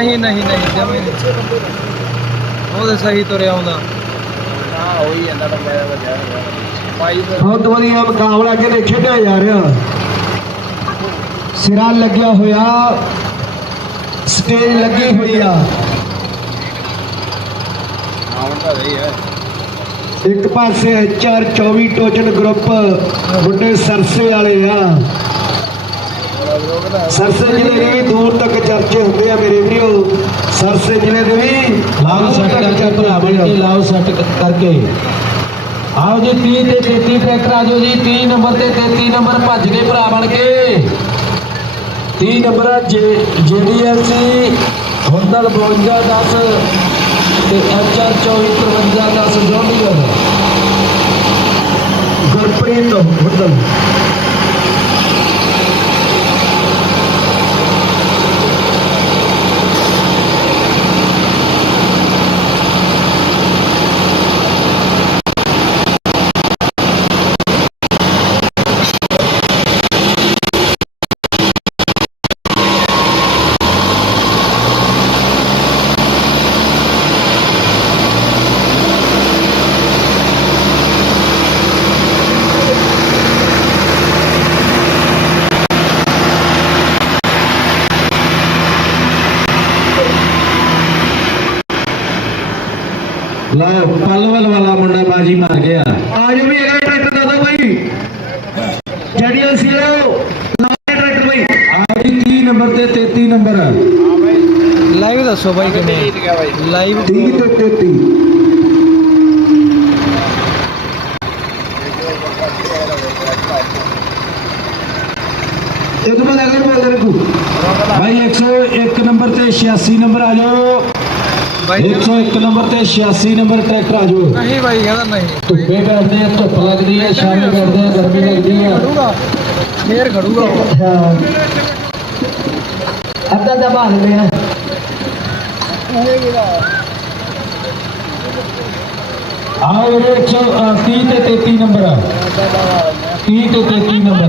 ਨਹੀਂ ਨਹੀਂ ਨਹੀਂ ਜਮੇ ਨਹੀਂ। ਉਹਦੇ ਸਹੀ ਤੁਰਿਆ ਆਉਂਦਾ। ਹਾਂ ਹੋਈ ਜਾਂਦਾ ਤਾਂ ਮੈਂ ਵਜਾ ਬਹੁਤ ਵਧੀਆ ਮੁਕਾਬਲਾ ਕਿਤੇ ਖੇਡਿਆ ਜਾ ਰਿਹਾ ਸਿਰਾ ਲੱਗਿਆ ਹੋਇਆ। ਸਟੇਜ ਲੱਗੀ ਹੋਈ ਆ। ਇੱਕ ਪਾਸੇ ਐਚਆਰ 24 ਟੋਚਨ ਗਰੁੱਪ ਬੁੱਢੇ ਸਰਸੇ ਵਾਲੇ ਆ। ਸਰਸੇ ਜ਼ਿਲ੍ਹੇ ਦੇ ਵੀ ਦੂਰ ਤੱਕ ਚਰਚੇ ਹੁੰਦੇ ਆ ਮੇਰੇ ਵੀਰੋ। ਸਰਸੇ ਜ਼ਿਲ੍ਹੇ ਦੇ ਵੀ ਲਾਓ ਸੈੱਟ ਕਰਕੇ ਭਰਾ ਬਣ ਕੇ ਲਾਓ ਸੈੱਟ ਕਰਕੇ। ਆਓ ਜੀ 30 ਤੇ 33 ਟਰੈਕਟਰ ਆ ਜਾਓ ਜੀ 30 ਨੰਬਰ ਤੇ 33 ਨੰਬਰ ਭੱਜ ਗਏ ਭਰਾ ਬਣ ਕੇ। 30 ਨੰਬਰ ਜੀਡੀਐਲਸੀ ਹੁੰਦਲ 52 10 ਤੇ ਐਚਆਰ 24 53 10 ਜੋਡੀਅਰ। ਗੁਰਪ੍ਰੀਤ ਹੁੱਦਲ ਲਾਓ ਪਲਵਲ ਵਾਲਾ ਮੁੰਡਾ ਬਾਜੀ ਮਾਰ ਗਿਆ। ਆ ਜਾਓ ਵੀ ਅਗਲਾ ਟਰੈਕਟਰ ਦਾ ਦੋ ਭਾਈ ਜੀਡੀਐਲਸੀ ਲਓ ਨਵਾਂ ਟਰੈਕਟਰ ਭਾਈ ਆਓ ਜੀ 30 ਨੰਬਰ ਤੇ 33 ਨੰਬਰ। ਲਾਈਵ ਦੱਸੋ ਬਾਈ ਕਿਵੇਂ? ਲਾਈਵ 30 ਤੇ 33 ਇਹ ਤੋਂ ਬਾਅਦ ਅਗਲੇ ਬੋਲਦੇ ਰੱਖੋ। ਭਾਈ 101 ਨੰਬਰ ਤੇ 86 ਨੰਬਰ ਆ ਜਾਓ ਬਾਈ 101 ਨੰਬਰ ਤੇ 86 ਨੰਬਰ ਟਰੈਕਟਰ ਆ ਜਾਓ ਨਹੀਂ ਬਾਈ ਕਹਿੰਦਾ ਨਹੀਂ। ਧੁੱਪੇ ਬੈਠਦੇ ਆ ਧੁੱਪ ਲੱਗਦੀ ਹੈ ਸ਼ਾਮੇ ਬੈਠਦੇ ਆ ਗਰਮੀ ਲੱਗਦੀ ਹੈ ਖੜੂਗਾ। ਫੇਰ ਖੜੂਗਾ। ਅੱਧਾ ਦਾ ਬਾਹਰ ਲੈਣਾ ਆਓ ਵੀਰੇ 130 ਤੇ 33 ਨੰਬਰ 30 ਤੇ 33 ਨੰਬਰ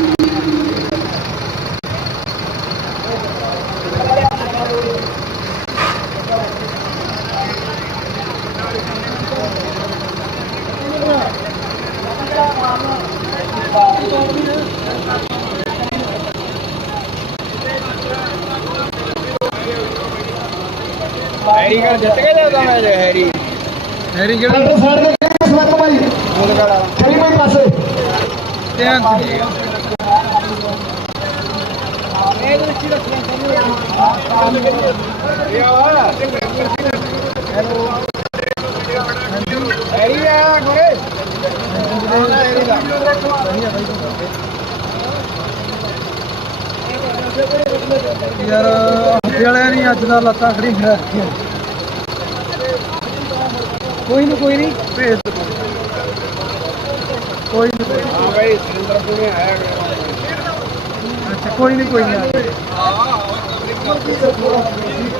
ਹੈਰੀ ਕਰ ਜਿੱਤ ਕੇ ਜਾਂਦਾ ਮੈਂ ਹੈਰੀ ਕਿਹੜਾ ਟਰੈਕਟਰ ਸਾਈਡ ਤੇ ਕਿਹੜੇ ਸਵੱਤ ਭਾਈ। ਭਾਈ ਪਾਸੇ। ਧਿਆਨ ਹੈਰੀ ਆ। ਕੋਰੇ ਯਾਰ ਹੱਥੇ ਵਾਲਿਆਂ ਨਹੀਂ ਅੱਜ ਦਾ ਲੱਤਾਂ ਖੜੀ ਖੜਾ ਕੋਈ ਨਹੀਂ ਕੋਈ ਨਹੀਂ ਭੇਜ ਦਿਓ। ਕੋਈ ਨਹੀਂ ਹਾਂ ਆਇਆ ਅੱਛਾ ਕੋਈ ਨਹੀਂ ਕੋਈ ਨਹੀਂ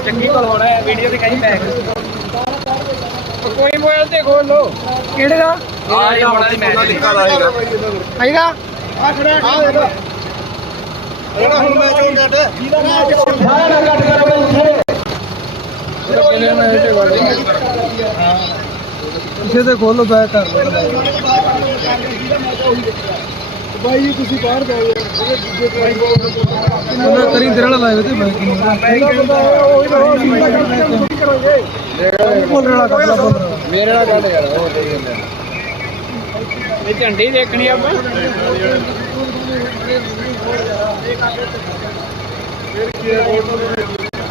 ਚੰਗੀ ਕੋਲ ਹੋਣਾ ਹੈ ਵੀਡੀਓ ਤੇ ਕਹੀਂ ਪੈਕ ਕੋਈ ਮੋਬਾਈਲ ਤੇ ਖੋਲ ਲੋ ਕਿਹੜੇ ਦਾ? ਆ ਇਹ ਹੋਣਾ ਦੀ ਮੈਚ ਨਿਕਲ ਆਏਗਾ? ਹੈਗਾ ਆ ਖੜਾ ਆ ਇਹਦਾ ਇਹਦਾ ਹੁਣ ਮੈਚ ਹੋ ਗਿਆ ਜਿਹਦਾ ਮੈਚ ਸਾਰਾ ਕੱਟ ਕਰੋ ਉੱਥੇ ਕਿਸੇ ਤੇ ਖੋਲੋ ਬੈਕ ਕਰ ਲਓ। ਬਾਈ ਜੀ ਤੁਸੀਂ ਬਾਹਰ ਜਾਓ ਯਾਰ ਦੂਜੇ ਟਰਾਈ ਉਹਨਾਂ ਕਰੀ ਨਾਲ ਲਾਏ ਤੇ ਬੋਲ ਰਿਹਾ ਮੇਰੇ ਨਾਲ ਗੱਲ ਯਾਰ ਉਹ ਦੇ ਦਿੰਦੇ ਇਹ ਝੰਡੀ ਦੇਖਣੀ ਆਪਾਂ। ਦੂਜਾ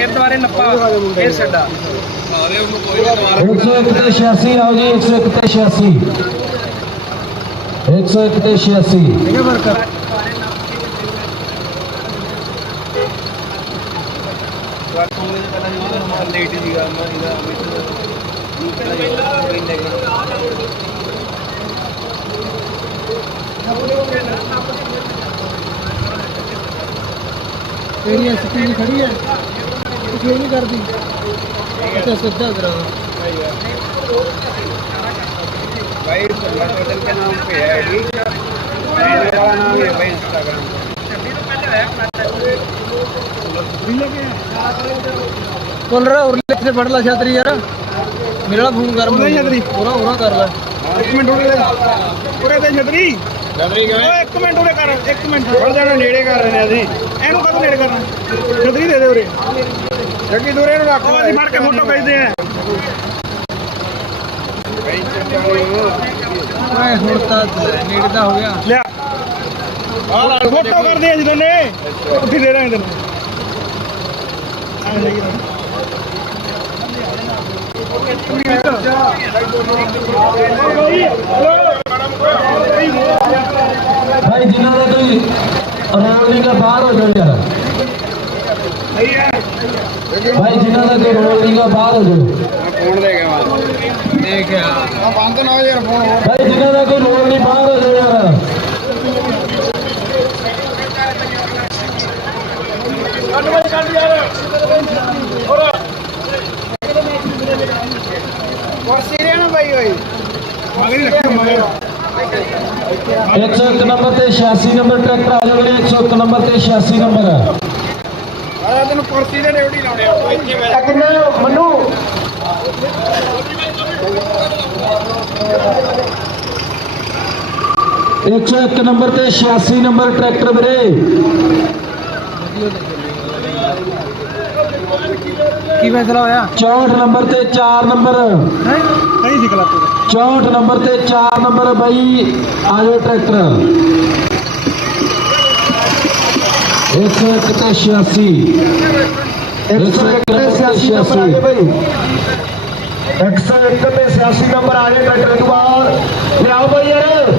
ਗਏ ਮੈਂ ਫਿਰ ਦੁਬਾਰੇ ਨੱਪਾ ਇਹ ਛੱਡਾ 101 ਤੇ 86 ਆਓ ਜੀ 101 ਤੇ 86 101 ਤੇ 86 ਇਹ ਫ਼ਰਕ ਤੇਰੀ ਐਸਪੀ ਖੜੀ ਹੈ ਕੁਝ ਨਹੀਂ ਕਰਦੀ ਅੱਛਾ ਸਿੱਧਾ ਕਰਾ भाई बदल के नाम पे है जी मेरा नाम है भाई इंस्टाग्राम बोल रहा उरले से पढ़ ला छतरी यार मेरे वाला फोन कर ਉਹਦਾ ਛਤਰੀ? पूरा पूरा कर ला ਇੱਕ ਮਿੰਟ ਉਰੇ ਉਰੇ ਤੇ ਛਤਰੀ ਗਦਰੀ ਕਿਵੇਂ ਓਏ ਇੱਕ ਮਿੰਟ ਉਹਦੇ ਕਰ ਇੱਕ ਮਿੰਟ। ਥੋੜਾ ਜਿਹਾ ਨੇੜੇ ਕਰ ਰਹੇ ਨੇ ਅਸੀਂ। ਇਹਨੂੰ ਕਦੋਂ ਨੇੜੇ ਕਰਨਾ? ਗਦਰੀ ਦੇ ਦੇ ਉਰੇ। ਜੱਗੀ ਦੂਰੇ ਨੂੰ ਰੱਖ ਲਓ ਅਸੀਂ ਫੜ ਕੇ ਫੋਟੋ ਖਿੱਚਦੇ ਆ। ਓਏ ਹੁਣ ਤਾਂ ਨੇੜੇ ਦਾ ਹੋ ਗਿਆ। ਲਿਆ। ਆ ਫੋਟੋ ਕਰਦੇ ਆ ਜੀ ਦੋਨੇ। ਉੱਥੇ ਦੇ ਰਹੇ ਤੈਨੂੰ। ਓਕੇ ਜੀ। ਰਹਿ। ਭਾਈ ਜਿਨ੍ਹਾਂ ਦਾ ਕੋਈ ਰੋਲ ਨਹੀਂ ਗਾ ਬਾਹਰ ਹੋ ਜਾਓ ਯਾਰ ਭਾਈ ਜਿਨ੍ਹਾਂ ਦਾ ਕੋਈ ਰੋਲ ਨਹੀਂ ਗਾ ਬਾਹਰ ਹੋ ਜਾਓ ਫੋਨ ਦੇ ਗਿਆ देख यार ਆ ਬੰਦ ਨਾ ਹੋ ਯਾਰ ਫੋਨ ਭਾਈ ਜਿਨ੍ਹਾਂ ਦਾ ਕੋਈ ਰੋਲ ਨਹੀਂ ਬਾਹਰ ਹੋ ਜਾਓ ਯਾਰ 86 ਨੰਬਰ ਟਰੈਕਟਰ ਆ ਜਾਓ 101 ਨੰਬਰ ਤੇ 86 ਨੰਬਰ। ਆ ਤੈਨੂੰ ਕੁਰਸੀ ਦੇ ਡਿਊਟੀ ਲਾਉਣੇ ਆ ਇੱਥੇ ਮੈਂ ਕਿੰਨਾ ਮੰਨੂ। ਇੱਕ ਸੌ ਇੱਕ ਨੰਬਰ ਤੇ 86 ਨੰਬਰ ਟਰੈਕਟਰ ਵੀਰੇ। ਕੀ ਫੈਸਲਾ ਹੋਇਆ? 64 ਨੰਬਰ ਤੇ 4 ਨੰਬਰ। ਹੈ? ਕਹੀਂ ਨਿਕਲਾ 64 ਨੰਬਰ ਤੇ 4 ਨੰਬਰ ਬਾਈ ਆਜੋ ਟਰੈਕਟਰ। 101 ਤੇ 86 101 ਤੇ 86 ਭਾਈ 101 ਤੇ 86 ਨੰਬਰ ਆ ਗਏ ਟਰੈਕਟਰ ਤੋਂ ਬਾਹਰ ਲਿਆਓ ਭਾਈ ਯਾਰ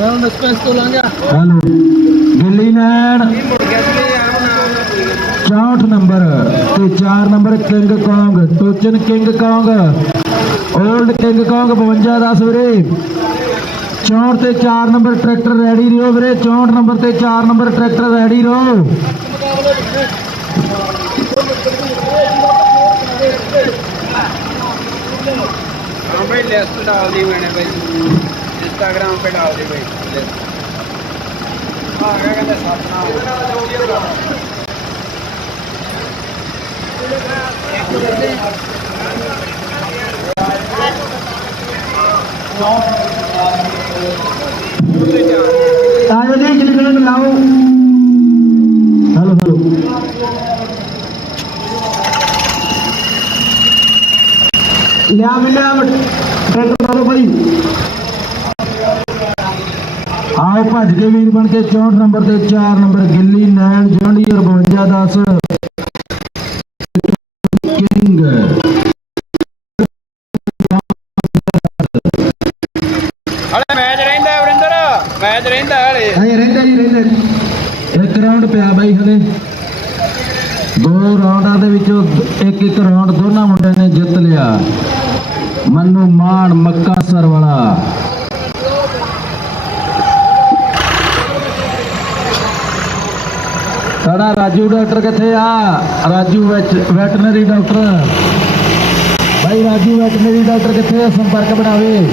ਮੈਂ ਹੁਣ ਐਕਸਪ੍ਰੈਸ ਤੋਂ ਲਾਂਗਾ ਹੈਲੋ ਦਿੱਲੀ ਨੈਣ। 64 ਨੰਬਰ ਤੇ 4 number King Kong ਟੋਚਨ King Kong old King Kong 52 10 ਵੀਰੇ। 64 ਤੇ 4 ਨੰਬਰ ਟਰੈਕਟਰ ਰੈਡੀ ਰਹੋ ਵੀਰੇ 64 ਨੰਬਰ ਤੇ 4 ਨੰਬਰ ਟਰੈਕਟਰ ਰੈਡੀ ਰਹੋ ਆਮੇ ਲੈਸਟ ਡਾਲ ਦੀ ਮੈਨੇ ਭਾਈ इंस्टाग्राम पे डाल दी भाई। हाँ, लाओ हेलो हेलो। लिया मिले ट्रैक्टर भाई ਭੱਜ ਕੇ ਵੀਰ ਬਣ ਕੇ 64 ਨੰਬਰ ਤੇ 4 ਨੰਬਰ ਗਿੱਲੀ ਨੈਣ ਜੌਂਡੀਅਰ 52 10 ਕਿੰਗ। ਸਾਡਾ ਰਾਜੂ ਡਾਕਟਰ ਕਿੱਥੇ ਆ? Raju veterinary doctor. ਭਾਈ ਰਾਜੂ ਵੈਟਰਨਰੀ ਡਾਕਟਰ ਕਿੱਥੇ ਆ? ਸੰਪਰਕ ਬਣਾਵੇ।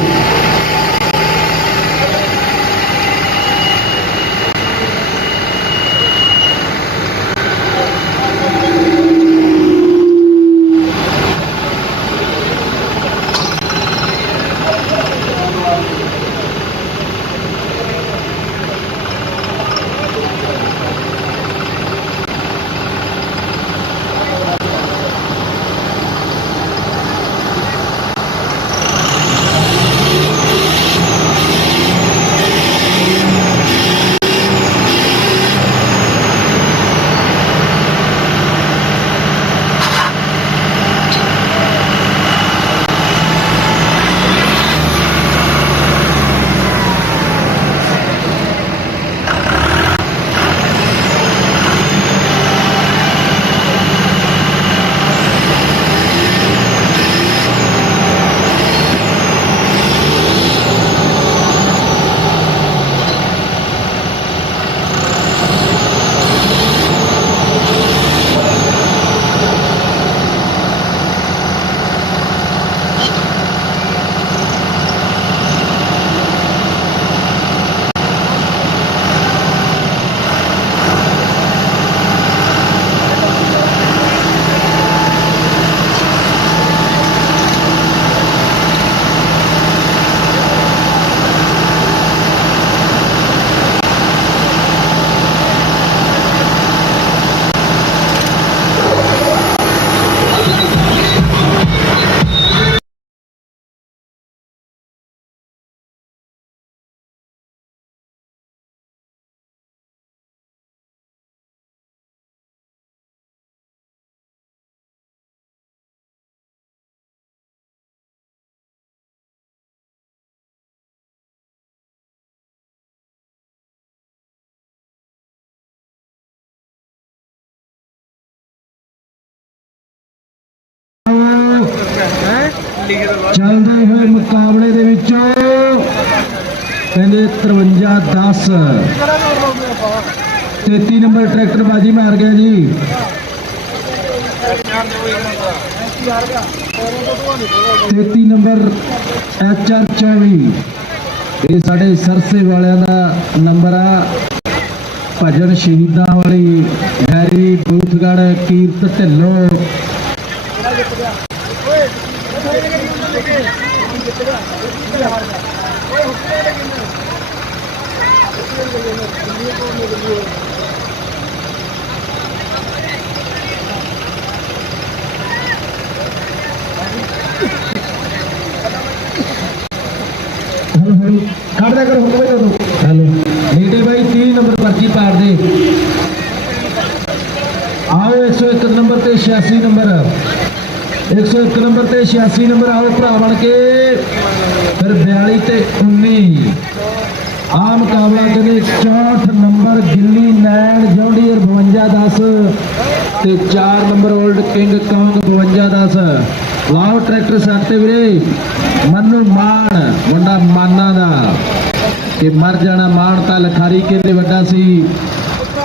ਚੱਲਦੇ ਹੋਏ ਮੁਕਾਬਲੇ ਦੇ ਵਿੱਚ ਕਹਿੰਦੇ 53 10 33 ਨੰਬਰ ਟਰੈਕਟਰ ਬਾਜੀ ਮਾਰ ਗਿਆ ਜੀ। ਤੇਤੀ ਨੰਬਰ ਐਚ ਆਰ 24 ਇਹ ਸਾਡੇ ਸਰਸੇ ਵਾਲਿਆਂ ਦਾ ਨੰਬਰ ਆ। ਭਜਨ ਸ਼ਹੀਦਾਂ ਵਾਲੀ ਡੈਰੀ ਬੂਥਗੜ ਕੀਰਤ ਢਿੱਲੋਂ। ਖੜਦਾ ਕਰੋ ਹੁਣ ਬਈ ਦੋ ਹੈਲੋ ਨੀਟੇ ਬਾਈ 30 ਨੰਬਰ ਪਰਚੀ ਪਾੜ ਦੇ ਆਓ 101 ਨੰਬਰ ਤੇ 86 ਨੰਬਰ 101 ਨੰਬਰ ਤੇ 86 ਨੰਬਰ ਆਓ ਭਰਾ ਬਣ ਕੇ। ਫਿਰ 42 ਤੇ 19 ਆ ਮੁਕਾਬਲਾ ਕਹਿੰਦੇ 64 ਨੰਬਰ, ਗਿੱਲੀ, ਨੈਣ, ਜੌਂਡੀਅਰ 52 10 ਤੇ 4 ਨੰਬਰ 올ਡ ਕਿੰਗ, ਕੌਂਗ 52 10 ਲਾਓ ਟਰੈਕਟਰ ਸੱਟ ਤੇ ਵੀਰੇ। ਮੰਨੂ ਮਾਨ, ਮੁੰਡਾ ਮਾਨਾ ਦਾ। ਕਿ ਮਰ ਜਾਣਾ ਮਾਨ ਤਾਂ ਲਖਾਰੀ ਕਹਿੰਦੇ ਵੱਡਾ ਸੀ?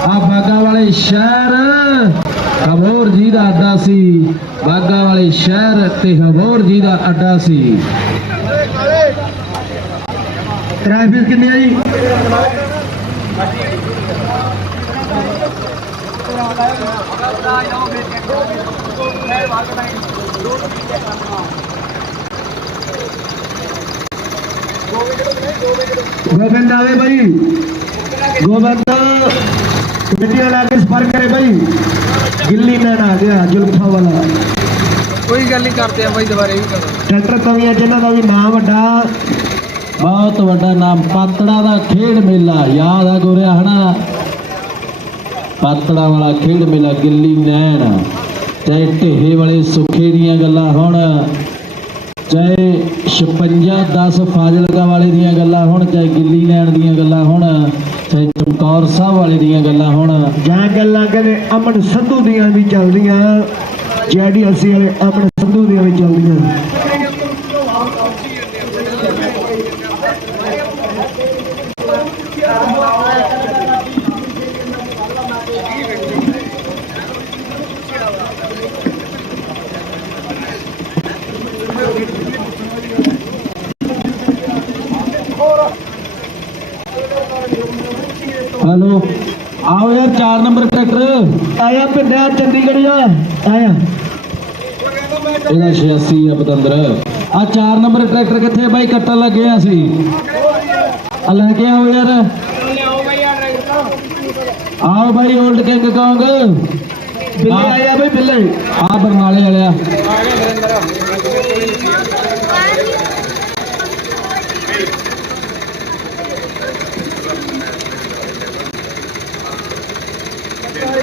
ਆ ਬਾਗਾ ਵਾਲੇ ਸ਼ਹਿਰ। ਹਬੋਰ ਜੀ ਦਾ ਅੱਡਾ ਸੀ ਬਾਗਾ ਵਾਲੇ ਸ਼ਹਿਰ ਤੇ ਹਬੋਰ ਜੀ ਦਾ ਅੱਡਾ ਸੀ। ਟ੍ਰੈਫਿਕ ਕਿੰਨੀ ਆ ਜੀ? ਗੋਬਿੰਦ ਆਵੇ ਭਾਈ। ਗੋਬਿੰਦ ਮਿੱਟੀਆਂ ਲਾ ਕੇ ਸਪਰ ਕਰੇ ਭਾਈ। ਗਿੱਲੀ ਮੈਨ ਆ ਗਿਆ ਜੁਲਫਾ ਵਾਲਾ। ਕੋਈ ਗੱਲ ਨਹੀਂ ਕਰਦੇ ਆ ਬਾਈ ਦੁਬਾਰੇ ਵੀ ਕਰੋ ਟਰੈਕਟਰ ਕਵੀਆਂ ਜਿਨ੍ਹਾਂ ਦਾ ਵੀ ਨਾਮ ਵੱਡਾ ਬਹੁਤ ਵੱਡਾ ਨਾਮ ਪਾਤੜਾ ਦਾ ਖੇਡ ਮੇਲਾ ਯਾਦ ਆ ਗੋਰਿਆ ਹਨਾ ਪਾਤੜਾ ਵਾਲਾ ਖੇਡ ਮੇਲਾ ਗਿੱਲੀ ਨੈਣ ਚਾਹੇ ਢੇਹੇ ਵਾਲੇ ਸੁੱਖੇ ਦੀਆਂ ਗੱਲਾਂ ਹੋਣ। ਚਾਹੇ 56 10 ਫਾਜ਼ਿਲਕਾ ਵਾਲੇ ਦੀਆਂ ਗੱਲਾਂ ਹੋਣ, ਚਾਹੇ ਗਿੱਲੀ ਨੈਣ ਦੀਆਂ ਗੱਲਾਂ ਹੋਣ, ਚਾਹੇ ਚਮਕੌਰ ਸਾਹਿਬ ਵਾਲੇ ਦੀਆਂ ਗੱਲਾਂ ਹੋਣ। ਜਾਂ ਗੱਲਾਂ ਕਹਿੰਦੇ ਅਮਨ ਸੰਧੂ ਦੀਆਂ ਵੀ ਚੱਲਦੀਆਂ ਜੈਡੀ ਵਾਲੇ ਅਮਨ ਸੰਧੂ ਦੀਆਂ ਵੀ ਚੱਲਦੀਆਂ ਹੈਲੋ ਆਓ ਯਾਰ 4 ਨੰਬਰ ਟਰੈਕਟਰ ਆਇਆ ਪਿੰਡਿਆ ਚੰਡੀਗੜ੍ਹ ਜਾ ਆਇਆ। ਇਹਦਾ 86 ਆ ਪਤੰਦਰ। ਆ 4 ਨੰਬਰ ਟਰੈਕਟਰ ਕਿੱਥੇ ਬਾਈ? ਕੱਟਣ ਲੱਗੇ ਆ ਸੀ। ਆ ਲੈ ਕੇ ਆਓ ਯਾਰ। ਆਓ ਬਾਈ 올ਡ ਕਿੰਗ ਕੌਂਗ। ਬਿੱਲੇ ਆਇਆ ਬਈ ਬਿੱਲੇ। ਆ ਬਰਨਾਲੇ ਵਾਲਿਆ ਓਏ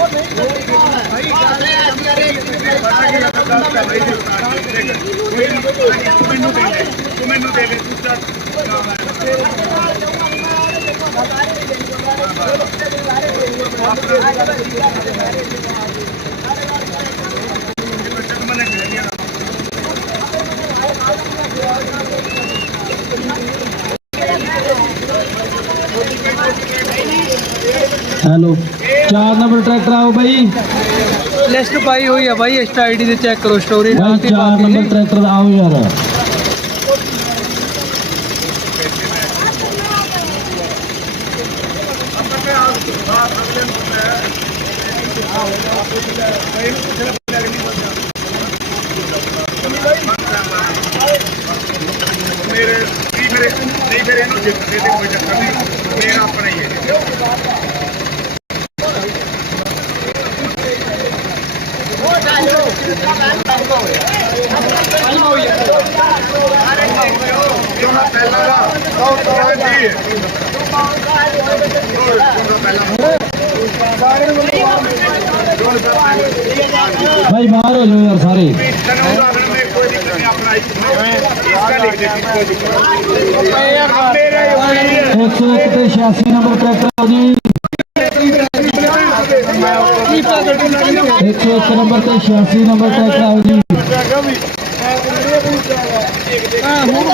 ਤੂੰ ਮੈਨੂੰ ਦੇ ਲੈ ਤੂੰ ਮੈਨੂੰ ਦੇ ਲੈ ਤੂੰ ਚੱਲ ਹੈਲੋ 4 ਨੰਬਰ ਟਰੈਕਟਰ ਆਓ ਬਾਈ। ਲਿਸਟ ਪਾਈ ਹੋਈ ਆ ਬਾਈ ਇੰਸਟਾ ਆਈਡੀ ਤੇ ਚੈੱਕ ਕਰੋ ਸਟੋਰੀ ਬਾਈ 4 ਨੰਬਰ ਟਰੈਕਟਰ ਆਓ ਯਾਰ ਮੇਰੇ ਨਹੀਂ ਮੇਰੇ ਨਹੀਂ ਮੇਰੇ ਇਹਨੂੰ ਜਿੱਤਦੇ ਤੇ ਕੋਈ ਚੱਕਰ ਨਹੀਂ ਮੇਰਾ ਆਪਣਾ ਹੀ ਹੈ ਜੋ ਨਾ ਪਹਿਲਾਂ ਦਾ ਹਾਂਜੀ ਬਾਈ ਬਾਹਰ ਹੋ ਜਾਓ ਯਾਰ ਸਾਰੇ ਤੈਨੂੰ ਉਹਦਾ ਅਗਰ ਮੇਰੇ ਕੋਈ ਦਿੱਕਤ ਨਹੀਂ ਆਪਣਾ ਇਸਕਾ ਲਿਖ ਦੇ ਕੋਈ ਦਿੱਕਤ ਮੇਰੇ 101 ਤੇ 86 ਨੰਬਰ ਟਰੈਕਟਰ ਜੀ। 101 ਨੰਬਰ ਤੇ 86 ਨੰਬਰ ਟਰੈਕਟਰ ਆਓ ਜੀ। ਹਾਂ ਹੁਣ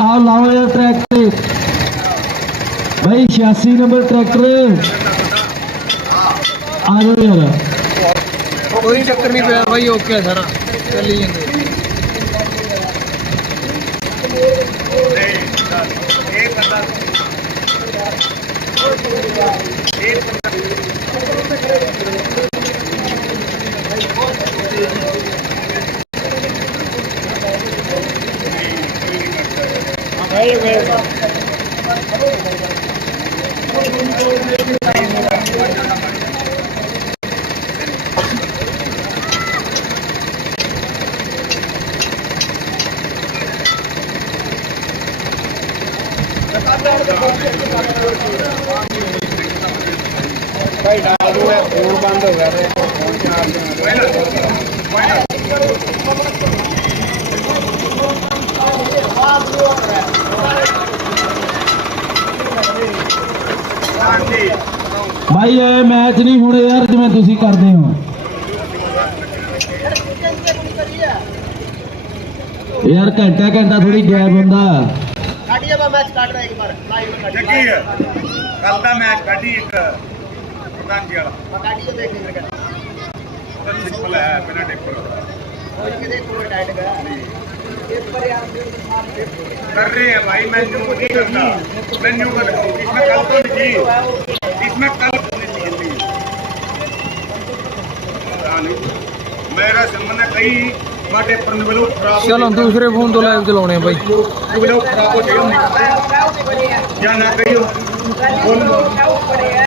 ਆਓ ਲਾਓ ਯਾਰ ਟਰੈਕ ਤੇ ਭਾਈ 86 ਨੰਬਰ ਟਰੈਕਟਰ ਆ ਜਾਓ ਯਾਰ ਕੋਈ ਚੱਕਰ ਨਹੀਂ ਪਿਆ ਬਾਈ ਓਕੇ ਆ ਸਾਰਾ ਚੱਲੀ ਜਾਂਦੇ ਭਾਈ ਭਾਈ ਇਹ ਮੈਚ ਨਹੀਂ ਹੋਣਾ ਯਾਰ ਜਿਵੇਂ ਤੁਸੀਂ ਕਰਦੇ ਹੋ। ਯਾਰ ਘੰਟਾ ਘੰਟਾ ਥੋੜੀ ਗੈਪ ਹੁੰਦਾ। ਕੱਢੀਏ ਬਾ ਮੈਚ ਕੱਢ ਰਿਹਾ ਇੱਕ ਵਾਰ ਲਾਈਵ ਕੱਢ ਜੱਗੀ ਕੱਲ ਦਾ ਮੈਚ ਕੱਢੀ ਇੱਕ ਪ੍ਰਧਾਨ ਜੀ ਵਾਲਾ ਕੱਢੀਏ ਦੇਖ ਕੇ ਕੱਢ ਸਿੰਪਲ ਹੈ ਬਿਨਾ ਡੇਪਰ ਕੋਈ ਕਿਤੇ ਕੋਈ ਟਾਈਟ ਗਾ ਡੇਪਰ ਯਾਰ ਕਰ ਰਹੇ ਹੈ ਭਾਈ ਮੈਨੂੰ ਨਹੀਂ ਕਰਦਾ ਮੈਨੂੰ ਕਰ ਇਸ ਮੈਂ ਕੱਲ ਜੀ निकलती पता नहीं मेरा संबंध है कई बाटे पर बिलो खराब ਚਲੋ ਦੂਸਰੇ ਫੋਨ ਤੋਂ ਲਾਈਵ ਚਲਾਉਣੇ ਆ ਬਾਈ बिलो खराब हो जाए या ना कहियो